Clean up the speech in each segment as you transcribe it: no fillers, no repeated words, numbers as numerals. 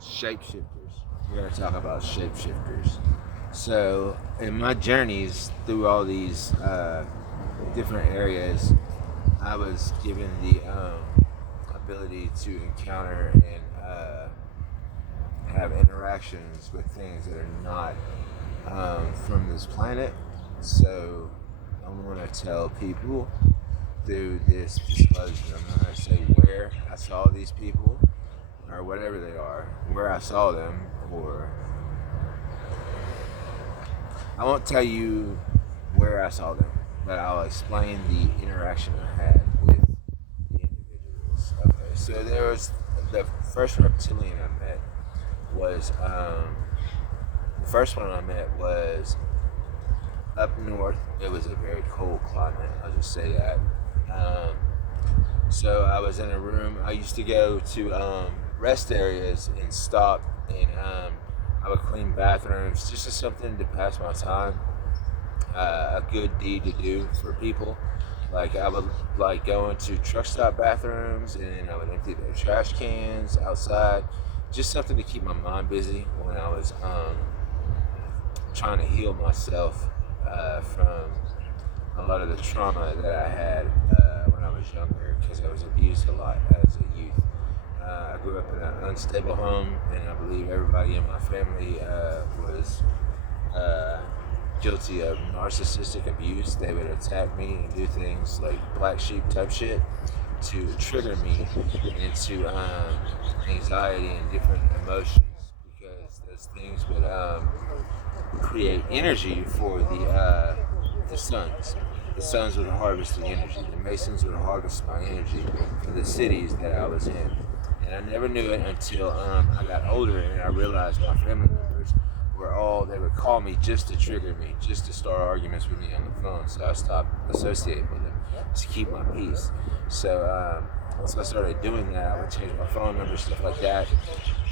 Shapeshifters. We're going to talk about shapeshifters. So, in my journeys through all these different areas, I was given the ability to encounter and have interactions with things that are not from this planet. So, I'm going to tell people through this disclosure, I'm going to say where I saw these people or whatever they are, where I saw them, or I won't tell you where I saw them, but I'll explain the interaction I had with the individuals. Okay, so there was the first reptilian I met was the first one I met was up north. It was a very cold climate. I'll just say that. Um, so I was in a room. I used to go to rest areas and stop, and I would clean bathrooms just as something to pass my time, a good deed to do for people. Like I would like go into truck stop bathrooms and I would empty their trash cans outside, just something to keep my mind busy when I was trying to heal myself from a lot of the trauma that I had when I was younger because I was abused a lot as a youth. I grew up in an unstable home, and I believe everybody in my family was uh, guilty of narcissistic abuse. They would attack me and do things like black sheep type shit to trigger me into anxiety and different emotions because those things would create energy for the sons. The sons would harvest the energy. The masons would harvest my energy for the cities that I was in. And I never knew it until I got older and I realized my family members they would call me just to trigger me, just to start arguments with me on the phone. So I stopped associating with them to keep my peace. So once I started doing that, I would change my phone number, stuff like that.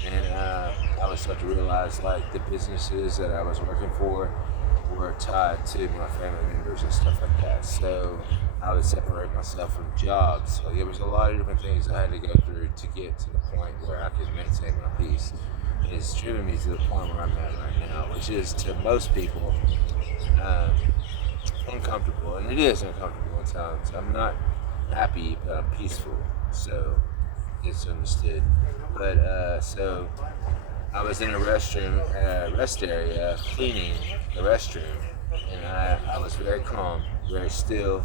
And I would start to realize like the businesses that I was working for were tied to my family members and stuff like that. So I would separate myself from jobs. So there was a lot of different things I had to go through to get to the point where I could maintain my peace. And it's driven me to the point where I'm at right now, which is to most people um, uncomfortable, and it is uncomfortable at times. I'm not happy, but I'm peaceful. So it's understood. But so I was in a rest area, cleaning the restroom, and I was very calm, very still,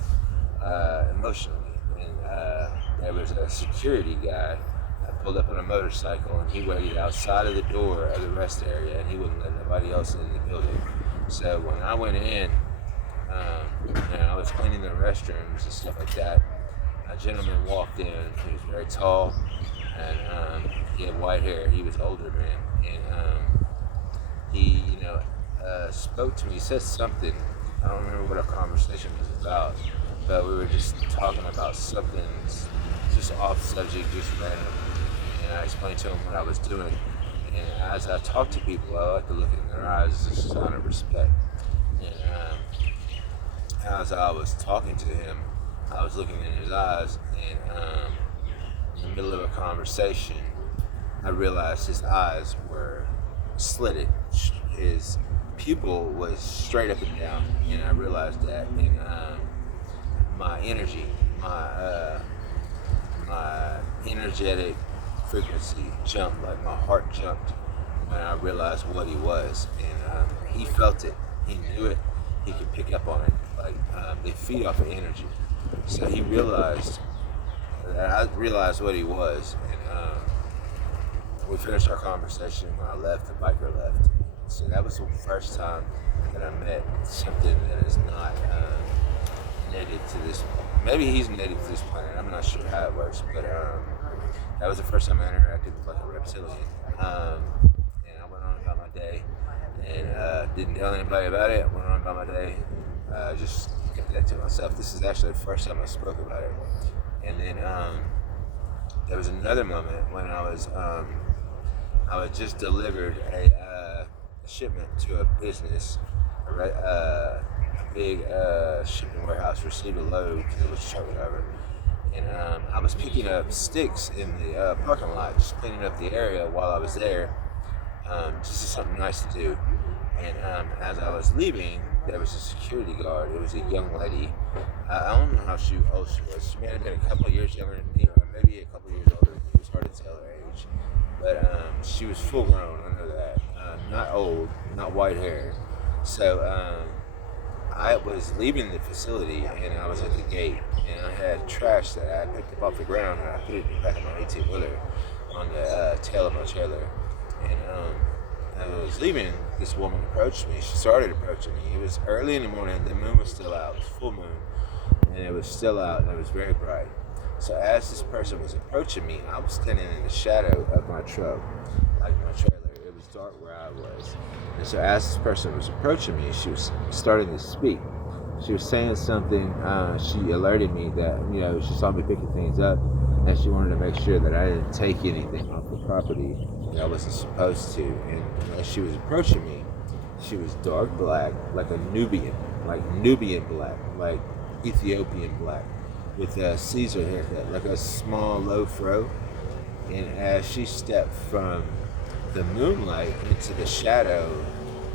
emotionally. And there was a security guy that pulled up on a motorcycle, and he waited outside of the door of the rest area, and he wouldn't let nobody else in the building. So when I went in, and I was cleaning the restrooms and stuff like that, a gentleman walked in. He was very tall, and he had white hair. He was an older man, and he, spoke to me. He said something. I don't remember what our conversation was about, but we were just talking about something just off subject, just random. And I explained to him what I was doing. And as I talk to people, I like to look in their eyes just out of respect. And as I was talking to him, I was looking in his eyes, and in the middle of a conversation, I realized his eyes were slitted. His pupil was straight up and down, and I realized that. And my energy, my energetic frequency jumped, like my heart jumped when I realized what he was, and he felt it. He knew it. He could pick up on it. Like they feed off of energy. So he realized that I realized what he was, and we finished our conversation. When I left, the biker left. So that was the first time that I met something that is not native to this. Maybe he's native to this planet. I'm not sure how it works, but that was the first time I interacted with like a reptilian. And I went on about my day, and didn't tell anybody about it. I went on about my day. Just kept that to myself. This is actually the first time I spoke about it. And then there was another moment when I was just delivered a shipment to a business, a big shipping warehouse, received a load because it was truck driver, and I was picking up sticks in the parking lot, just cleaning up the area while I was there, just as something nice to do. And as I was leaving, there was a security guard. It was a young lady. I don't know how old she was. She may have been a couple of years younger than me, or maybe a couple of years older than me. It was hard to tell her age. But she was full grown, I know that. Not old, not white hair. So I was leaving the facility, and I was at the gate, and I had trash that I picked up off the ground, and I put it back in my 18-wheeler on the tail of my trailer. And as I was leaving, this woman approached me. She started approaching me. It was early in the morning. The moon was still out. It was full moon, and it was still out, and it was very bright. So as this person was approaching me, I was standing in the shadow of my truck, like my trailer. It was dark where I was. And so as this person was approaching me, she was starting to speak. She was saying something. She alerted me that, she saw me picking things up, and she wanted to make sure that I didn't take anything off the property that I wasn't supposed to. And as she was approaching me, she was dark black, like a Nubian black, like Ethiopian black, with a Caesar haircut, like a small low fro. And as she stepped from the moonlight into the shadow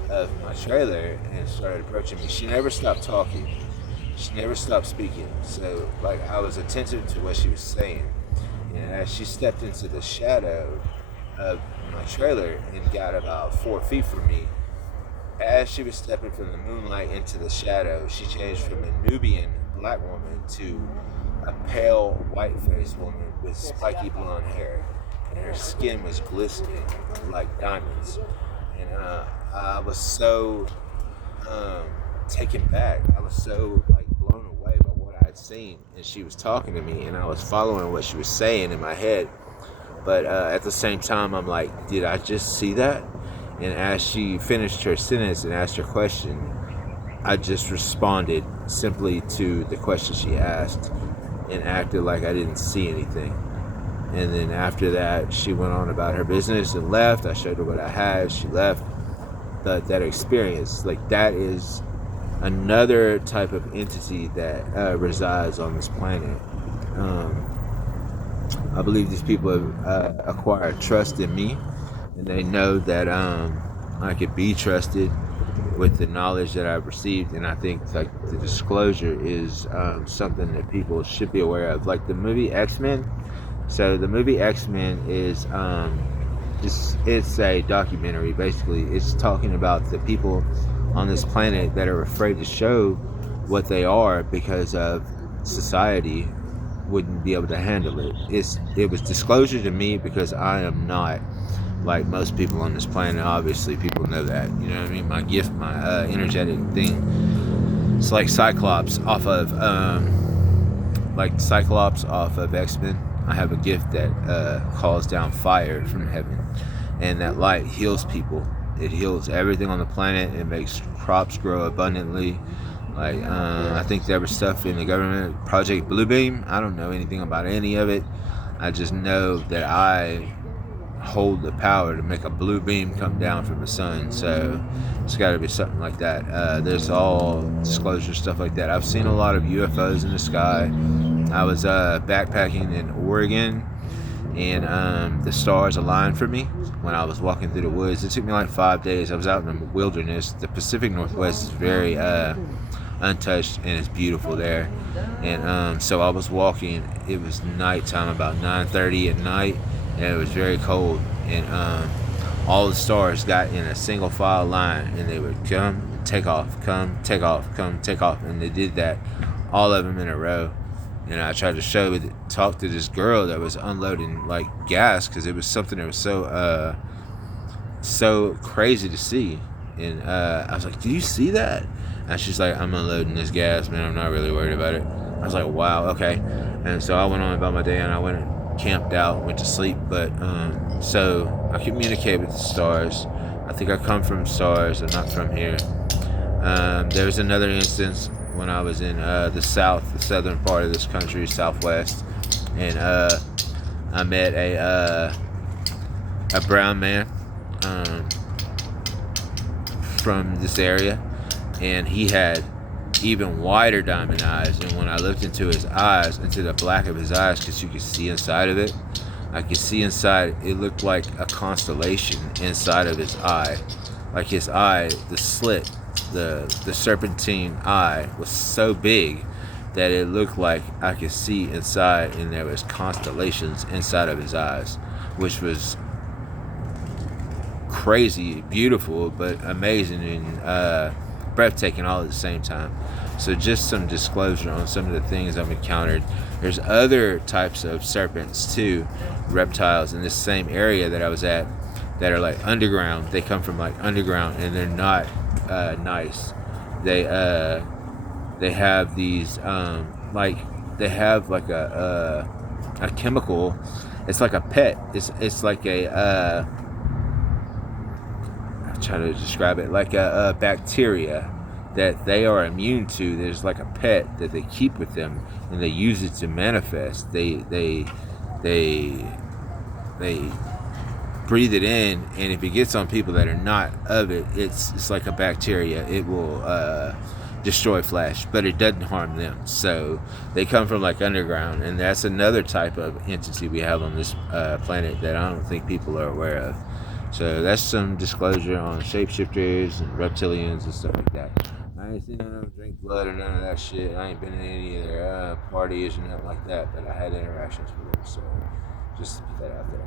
of my trailer and started approaching me, she never stopped talking. She never stopped speaking. So, I was attentive to what she was saying. And as she stepped into the shadow of my trailer and got about 4 feet from me, as she was stepping from the moonlight into the shadow, she changed from a Nubian black woman to a pale white-faced woman with spiky blonde hair, and her skin was glistening like diamonds. And I was so taken back. I was so blown away by what I had seen, and she was talking to me, and I was following what she was saying in my head. But at the same time, I'm like, did I just see that? And as she finished her sentence and asked her question, I just responded simply to the question she asked and acted like I didn't see anything. And then after that, she went on about her business and left. I showed her what I had. She left. That experience, that is another type of entity that resides on this planet. I believe these people have acquired trust in me, and they know that I could be trusted with the knowledge that I've received. And I think the disclosure is something that people should be aware of. Like the movie X-Men. So the movie X-Men is it's a documentary. Basically, it's talking about the people on this planet that are afraid to show what they are because of society wouldn't be able to handle it. It was disclosure to me because I am not like most people on this planet. Obviously, people know that. You know what I mean? My gift, my energetic thing. It's like Cyclops off of X-Men. I have a gift that calls down fire from heaven, and that light heals people. It heals everything on the planet. It makes crops grow abundantly. I think there was stuff in the government, Project Bluebeam. I don't know anything about any of it. I just know that I hold the power to make a blue beam come down from the sun. So it's got to be something like that. There's all disclosure stuff like that. I've seen a lot of UFOs in the sky. I was backpacking in Oregon, and the stars aligned for me when I was walking through the woods. It took me 5 days. I was out in the wilderness. The Pacific Northwest is very untouched, and it's beautiful there. And so I was walking. It was nighttime, about 9:30 at night, and it was very cold. And all the stars got in a single file line, and they would come, take off, come, take off, come, take off, and they did that, all of them in a row. And I tried to talk to this girl that was unloading gas, because it was something that was so crazy to see. And I was like, "Do you see that?" And she's like, "I'm unloading this gas, man. I'm not really worried about it." I was like, "Wow, okay." And so I went on about my day, and I went and camped out, went to sleep. But so I communicate with the stars. I think I come from stars. I'm not from here. There was another instance when I was in the southern part of this country, Southwest, and I met a brown man from this area, and he had even wider diamond eyes. And when I looked into his eyes, into the black of his eyes, because you could see inside of it, I could see inside. It looked like a constellation inside of his eye. Like his eye, the slit, the serpentine eye was so big that it looked like I could see inside, and there was constellations inside of his eyes, which was crazy, beautiful, but amazing and breathtaking all at the same time. So just some disclosure on some of the things I've encountered. There's other types of serpents too, reptiles in this same area that I was at, that are like underground. They come from like underground, and they're not nice. They have these like they have like a chemical. It's like a pet. It's like a I'm trying to describe it, like a bacteria that they are immune to. There's like a pet that they keep with them, and they use it to manifest. They breathe it in, and if it gets on people that are not of it, it's like a bacteria. It will destroy flesh, but it doesn't harm them. So they come from like underground, and that's another type of entity we have on this planet that I don't think people are aware of. So that's some disclosure on shapeshifters and reptilians and stuff like that. I ain't seen none of them drink blood or none of that shit. I ain't been in any of their parties or nothing like that, but I had interactions with them. So just to put that out there.